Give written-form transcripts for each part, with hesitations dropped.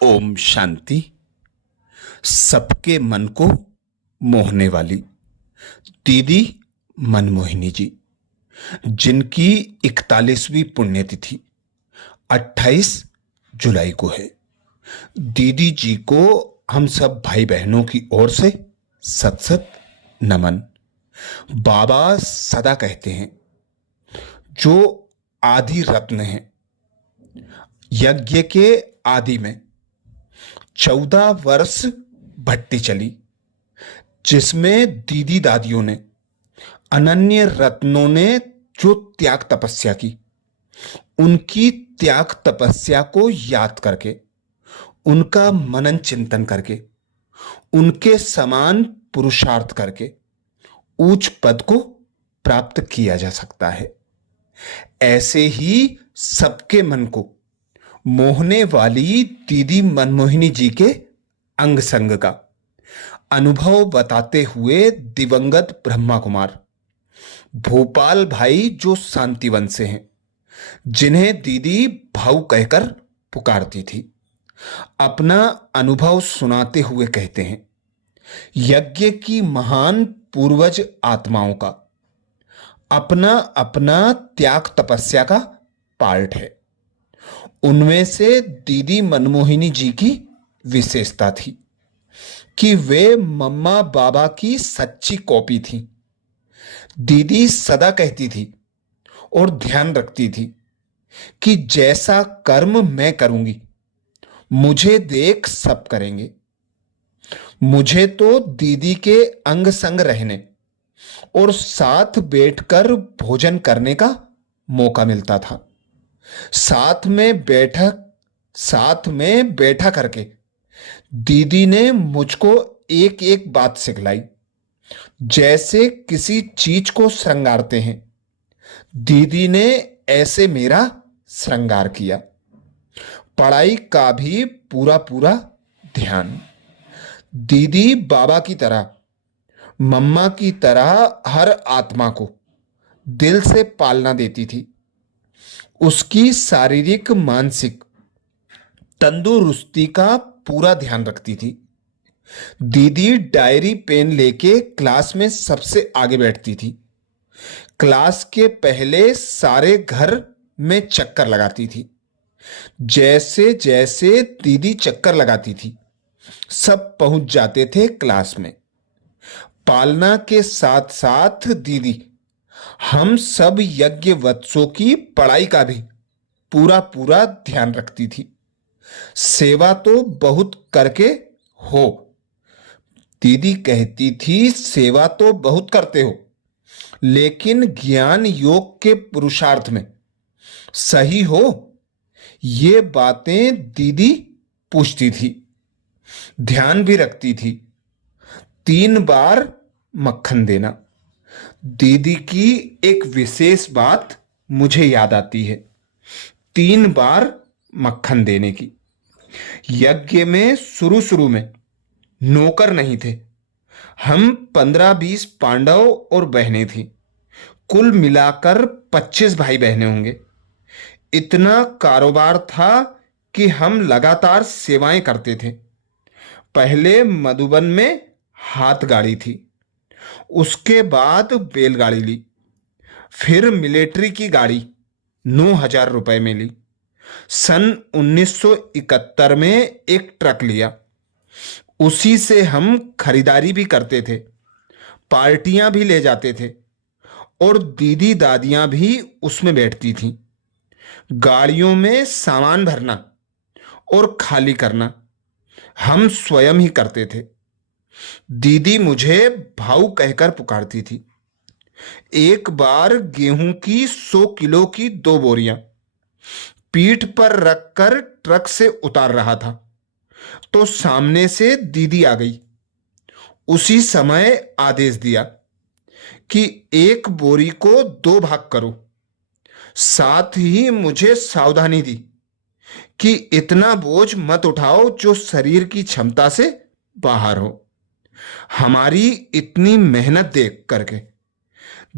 ओम शांति। सबके मन को मोहने वाली दीदी मनमोहिनी जी, जिनकी 41वीं पुण्यतिथि 28 जुलाई को है। दीदी जी को हम सब भाई बहनों की ओर से सत सत नमन। बाबा सदा कहते हैं, जो आदि रत्न हैं, यज्ञ के आदि में 14 वर्ष भट्टी चली, जिसमें दीदी दादियों ने, अनन्य रत्नों ने जो त्याग तपस्या की, उनकी त्याग तपस्या को याद करके, उनका मनन चिंतन करके, उनके समान पुरुषार्थ करके उच्च पद को प्राप्त किया जा सकता है। ऐसे ही सबके मन को मोहने वाली दीदी मनमोहिनी जी के अंग संग का अनुभव बताते हुए दिवंगत ब्रह्मा कुमार भोपाल भाई, जो शांतिवन से हैं, जिन्हें दीदी भाऊ कहकर पुकारती थी, अपना अनुभव सुनाते हुए कहते हैं, यज्ञ की महान पूर्वज आत्माओं का अपना अपना त्याग तपस्या का पार्ट है। उनमें से दीदी मनमोहिनी जी की विशेषता थी कि वे मम्मा बाबा की सच्ची कॉपी थी। दीदी सदा कहती थी और ध्यान रखती थी कि जैसा कर्म मैं करूंगी, मुझे देख सब करेंगे। मुझे तो दीदी के अंग संग रहने और साथ बैठकर भोजन करने का मौका मिलता था। साथ में बैठा करके दीदी ने मुझको एक एक बात सिखलाई। जैसे किसी चीज को श्रृंगारते हैं, दीदी ने ऐसे मेरा श्रृंगार किया। पढ़ाई का भी पूरा पूरा ध्यान। दीदी बाबा की तरह, मम्मा की तरह हर आत्मा को दिल से पालना देती थी। उसकी शारीरिक मानसिक तंदुरुस्ती का पूरा ध्यान रखती थी। दीदी डायरी पेन लेके क्लास में सबसे आगे बैठती थी। क्लास के पहले सारे घर में चक्कर लगाती थी। जैसे जैसे दीदी चक्कर लगाती थी, सब पहुंच जाते थे क्लास में। पालना के साथ साथ दीदी हम सब यज्ञ वत्सों की पढ़ाई का भी पूरा पूरा ध्यान रखती थी। सेवा तो बहुत करके हो, दीदी कहती थी, सेवा तो बहुत करते हो, लेकिन ज्ञान योग के पुरुषार्थ में सही हो? ये बातें दीदी पूछती थी, ध्यान भी रखती थी। 3 बार मक्खन देना। दीदी की एक विशेष बात मुझे याद आती है, 3 बार मक्खन देने की। यज्ञ में शुरू शुरू में नौकर नहीं थे। हम 15-20 पांडव और बहनें थी। कुल मिलाकर 25 भाई बहनें होंगे। इतना कारोबार था कि हम लगातार सेवाएं करते थे। पहले मधुबन में हाथ गाड़ी थी, उसके बाद बैलगाड़ी ली, फिर मिलिट्री की गाड़ी 9,000 रुपए में ली। सन 1971 में एक ट्रक लिया, उसी से हम खरीदारी भी करते थे, पार्टियां भी ले जाते थे और दीदी दादियां भी उसमें बैठती थीं। गाड़ियों में सामान भरना और खाली करना हम स्वयं ही करते थे। दीदी मुझे भाऊ कहकर पुकारती थी। एक बार गेहूं की 100 किलो की 2 बोरियां पीठ पर रखकर ट्रक से उतार रहा था, तो सामने से दीदी आ गई। उसी समय आदेश दिया कि एक बोरी को 2 भाग करो। साथ ही मुझे सावधानी दी कि इतना बोझ मत उठाओ जो शरीर की क्षमता से बाहर हो। हमारी इतनी मेहनत देख करके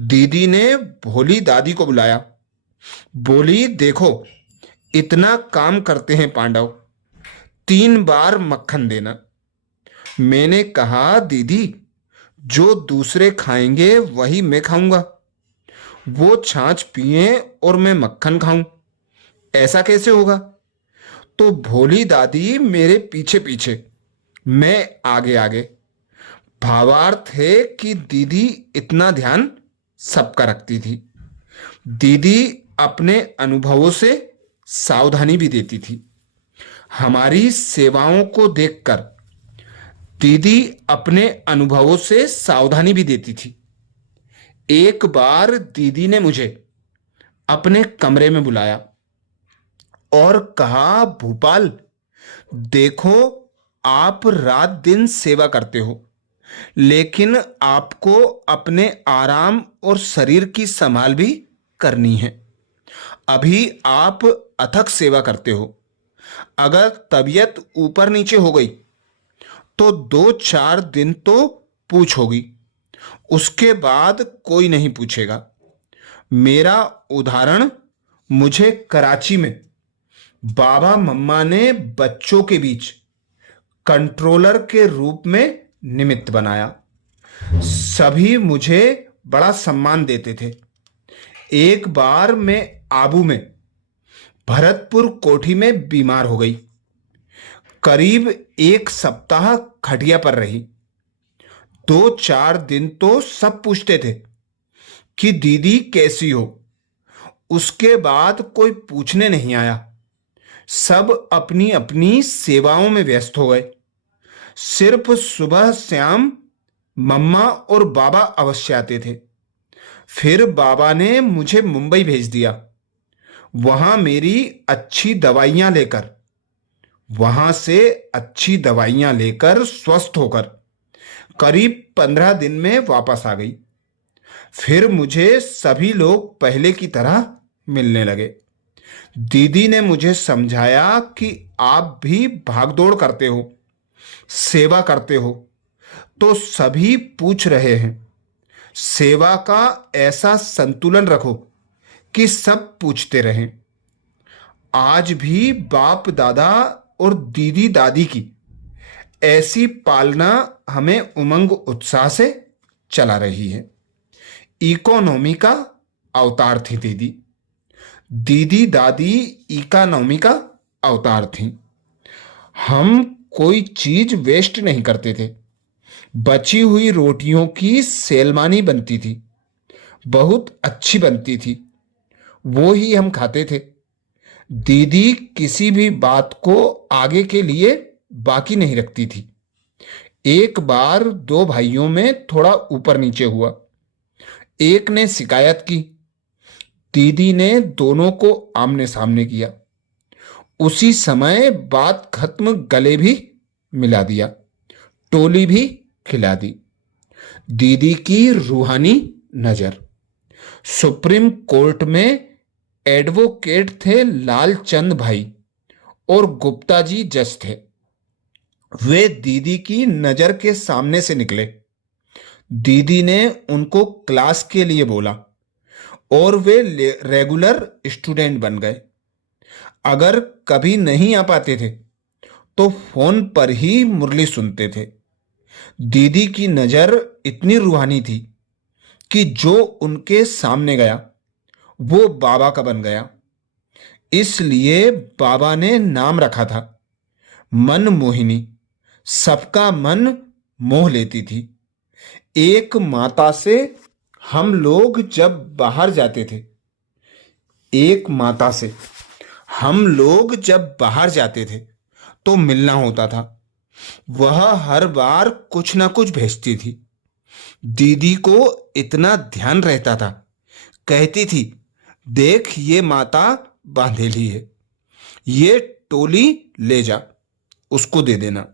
दीदी ने भोली दादी को बुलाया। बोली, देखो इतना काम करते हैं पांडव, 3 बार मक्खन देना। मैंने कहा, दीदी, जो दूसरे खाएंगे वही मैं खाऊंगा। वो छाछ पिए और मैं मक्खन खाऊं, ऐसा कैसे होगा? तो भोली दादी मेरे पीछे पीछे, मैं आगे आगे। भावार्थ है कि दीदी इतना ध्यान सबका रखती थी। दीदी अपने अनुभवों से सावधानी भी देती थी। हमारी सेवाओं को देखकर दीदी अपने अनुभवों से सावधानी भी देती थी। एक बार दीदी ने मुझे अपने कमरे में बुलाया और कहा, भूपाल, देखो, आप रात दिन सेवा करते हो, लेकिन आपको अपने आराम और शरीर की संभाल भी करनी है। अभी आप अथक सेवा करते हो। अगर तबीयत ऊपर नीचे हो गई तो 2-4 दिन तो पूछ होगी, उसके बाद कोई नहीं पूछेगा। मेरा उदाहरण मुझे कराची में बाबा मम्मा ने बच्चों के बीच कंट्रोलर के रूप में निमित्त बनाया। सभी मुझे बड़ा सम्मान देते थे। एक बार मैं आबू में भरतपुर कोठी में बीमार हो गई। करीब 1 सप्ताह खटिया पर रही। 2-4 दिन तो सब पूछते थे कि दीदी कैसी हो। उसके बाद कोई पूछने नहीं आया। सब अपनी अपनी सेवाओं में व्यस्त हो गए। सिर्फ सुबह शाम मम्मा और बाबा अवश्य आते थे। फिर बाबा ने मुझे मुंबई भेज दिया। वहां से अच्छी दवाइयां लेकर स्वस्थ होकर करीब 15 दिन में वापस आ गई। फिर मुझे सभी लोग पहले की तरह मिलने लगे। दीदी ने मुझे समझाया कि आप भी भागदौड़ करते हो, सेवा करते हो, तो सभी पूछ रहे हैं। सेवा का ऐसा संतुलन रखो कि सब पूछते रहें। आज भी बाप दादा और दीदी दादी की ऐसी पालना हमें उमंग उत्साह से चला रही है। इकोनॉमी का अवतार थी दीदी। दीदी दादी इकोनॉमी का अवतार थी। हम कोई चीज वेस्ट नहीं करते थे। बची हुई रोटियों की सेलमानी बनती थी, बहुत अच्छी बनती थी, वो ही हम खाते थे। दीदी किसी भी बात को आगे के लिए बाकी नहीं रखती थी। एक बार 2 भाइयों में थोड़ा ऊपर नीचे हुआ। एक ने शिकायत की। दीदी ने दोनों को आमने सामने किया। उसी समय बात खत्म, गले भी मिला दिया, टोली भी खिला दी। दीदी की रूहानी नजर। सुप्रीम कोर्ट में एडवोकेट थे लालचंद भाई और गुप्ता जी जज थे। वे दीदी की नजर के सामने से निकले। दीदी ने उनको क्लास के लिए बोला और वे रेगुलर स्टूडेंट बन गए। अगर कभी नहीं आ पाते थे तो फोन पर ही मुरली सुनते थे। दीदी की नजर इतनी रूहानी थी कि जो उनके सामने गया वो बाबा का बन गया। इसलिए बाबा ने नाम रखा था मन मोहिनी। सबका मन मोह लेती थी। एक माता से हम लोग जब बाहर जाते थे एक माता से हम लोग जब बाहर जाते थे तो मिलना होता था। वह हर बार कुछ ना कुछ भेजती थी। दीदी को इतना ध्यान रहता था। कहती थी, देख, ये माता बांधेली है, ये टोली ले जा, उसको दे देना।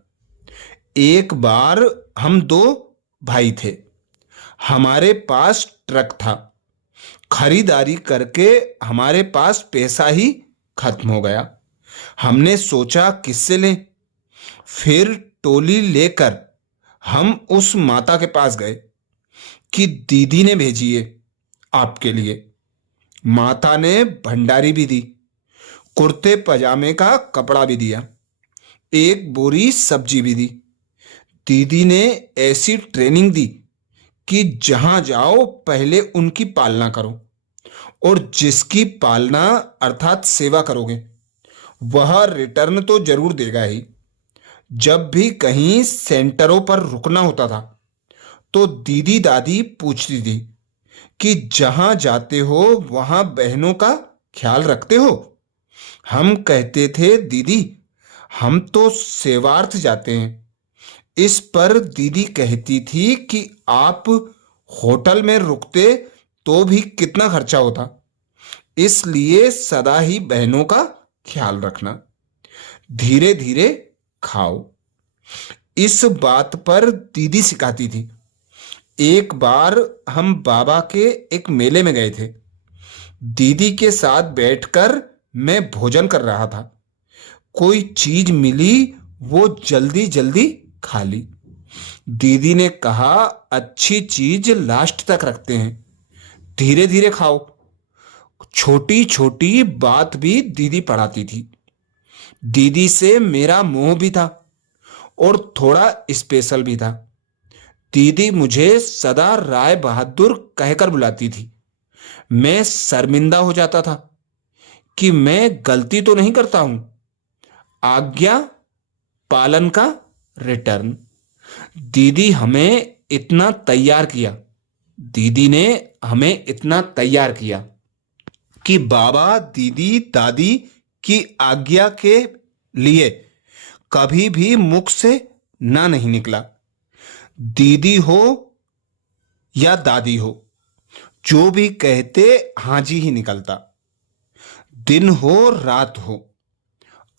एक बार हम 2 भाई थे। हमारे पास ट्रक था। खरीदारी करके हमारे पास पैसा ही खत्म हो गया। हमने सोचा किससे लें। फिर टोली लेकर हम उस माता के पास गए कि दीदी ने भेजी है आपके लिए। माता ने भंडारी भी दी, कुर्ते पजामे का कपड़ा भी दिया। एक बोरी सब्जी भी दी। दीदी ने ऐसी ट्रेनिंग दी कि जहां जाओ पहले उनकी पालना करो, और जिसकी पालना अर्थात सेवा करोगे वह रिटर्न तो जरूर देगा ही। जब भी कहीं सेंटरों पर रुकना होता था तो दीदी दादी पूछती थी कि जहां जाते हो वहां बहनों का ख्याल रखते हो। हम कहते थे दीदी हम तो सेवार्थ जाते हैं। इस पर दीदी कहती थी कि आप होटल में रुकते तो भी कितना खर्चा होता, इसलिए सदा ही बहनों का ख्याल रखना, धीरे धीरे खाओ। इस बात पर दीदी सिखाती थी। एक बार हम बाबा के एक मेले में गए थे। दीदी के साथ बैठकर मैं भोजन कर रहा था। कोई चीज मिली, वो जल्दी जल्दी खा ली। दीदी ने कहा अच्छी चीज लास्ट तक रखते हैं, धीरे धीरे खाओ। छोटी छोटी बात भी दीदी पढ़ाती थी। दीदी से मेरा मोह भी था और थोड़ा स्पेशल भी था। दीदी मुझे सदा राय बहादुर कहकर बुलाती थी। मैं शर्मिंदा हो जाता था कि मैं गलती तो नहीं करता हूं। आज्ञा पालन का रिटर्न। दीदी हमें इतना तैयार किया दीदी ने हमें इतना तैयार किया कि बाबा दीदी दादी की आज्ञा के लिए कभी भी मुख से ना नहीं निकला। दीदी हो या दादी हो, जो भी कहते हां जी ही निकलता। दिन हो रात हो,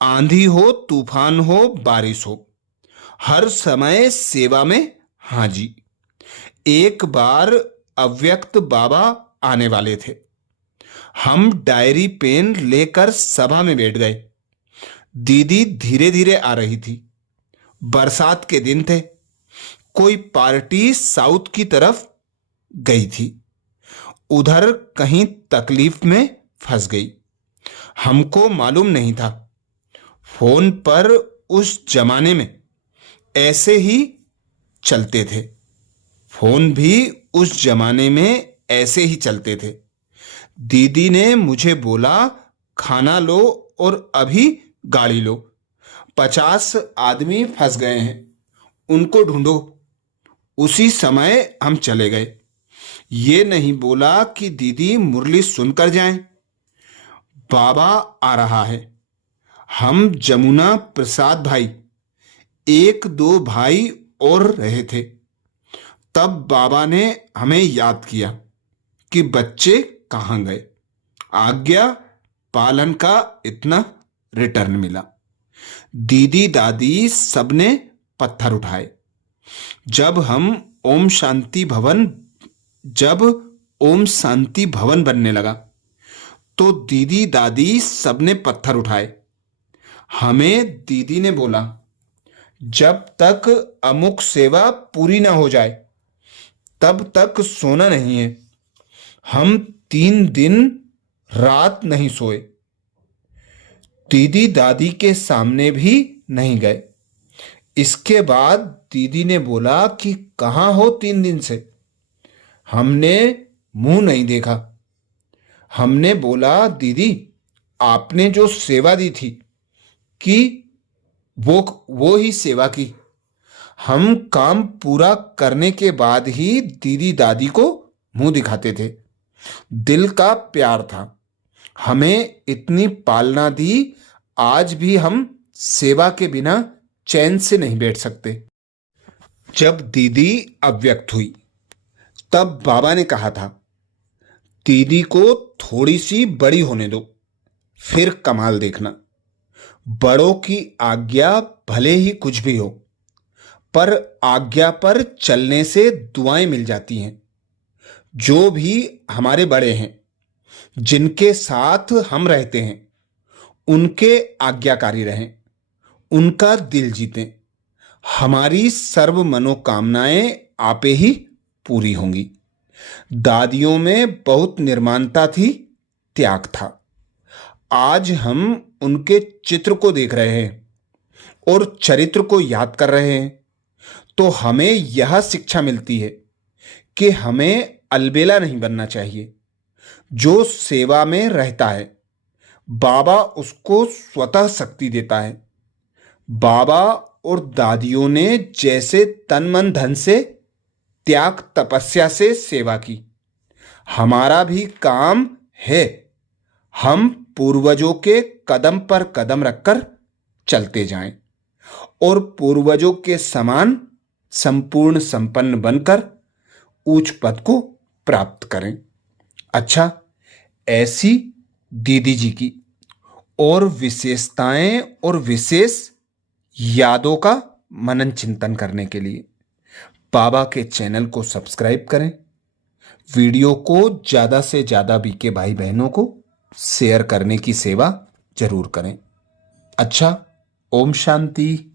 आंधी हो तूफान हो बारिश हो, हर समय सेवा में हाजी। एक बार अव्यक्त बाबा आने वाले थे। हम डायरी पेन लेकर सभा में बैठ गए। दीदी धीरे धीरे आ रही थी। बरसात के दिन थे। कोई पार्टी साउथ की तरफ गई थी, उधर कहीं तकलीफ में फंस गई। हमको मालूम नहीं था। फोन पर उस जमाने में ऐसे ही चलते थे। फोन भी उस जमाने में ऐसे ही चलते थे। दीदी ने मुझे बोला खाना लो और अभी गाड़ी लो, 50 आदमी फंस गए हैं, उनको ढूंढो। उसी समय हम चले गए। ये नहीं बोला कि दीदी मुरली सुनकर जाएं, बाबा आ रहा है। हम जमुना प्रसाद भाई, एक दो भाई और रहे थे। तब बाबा ने हमें याद किया कि बच्चे कहाँ गए। आज्ञा पालन का इतना रिटर्न मिला। दीदी दादी सबने पत्थर उठाए। जब हम ओम शांति भवन जब ओम शांति भवन बनने लगा तो दीदी दादी सबने पत्थर उठाए। हमें दीदी ने बोला जब तक अमुक सेवा पूरी ना हो जाए तब तक सोना नहीं है। हम 3 दिन रात नहीं सोए। दीदी दादी के सामने भी नहीं गए। इसके बाद दीदी ने बोला कि कहाँ हो 3 दिन से। हमने मुंह नहीं देखा। हमने बोला दीदी आपने जो सेवा दी थी कि वो ही सेवा की। हम काम पूरा करने के बाद ही दीदी दादी को मुंह दिखाते थे। दिल का प्यार था। हमें इतनी पालना दी, आज भी हम सेवा के बिना चैन से नहीं बैठ सकते। जब दीदी अव्यक्त हुई तब बाबा ने कहा था दीदी को थोड़ी सी बड़ी होने दो, फिर कमाल देखना। बड़ों की आज्ञा भले ही कुछ भी हो, पर आज्ञा पर चलने से दुआएं मिल जाती हैं। जो भी हमारे बड़े हैं, जिनके साथ हम रहते हैं, उनके आज्ञाकारी रहें, उनका दिल जीतें। हमारी सर्व मनोकामनाएं आपे ही पूरी होंगी। दादियों में बहुत निर्माणता थी, त्याग था। आज हम उनके चित्र को देख रहे हैं। और चरित्र को याद कर रहे हैं, तो हमें यह शिक्षा मिलती है कि हमें अलबेला नहीं बनना चाहिए। जो सेवा में रहता है, बाबा उसको स्वतः शक्ति देता है। बाबा और दादियों ने जैसे तन मन धन से, त्याग तपस्या से सेवा की, हमारा भी काम है हम पूर्वजों के कदम पर कदम रखकर चलते जाएं और पूर्वजों के समान संपूर्ण संपन्न बनकर उच्च पद को प्राप्त करें। अच्छा, ऐसी दीदी जी की और विशेषताएं और विशेष यादों का मनन चिंतन करने के लिए बाबा के चैनल को सब्सक्राइब करें। वीडियो को ज़्यादा से ज़्यादा बीके भाई बहनों को शेयर करने की सेवा जरूर करें। अच्छा, ओम शांति।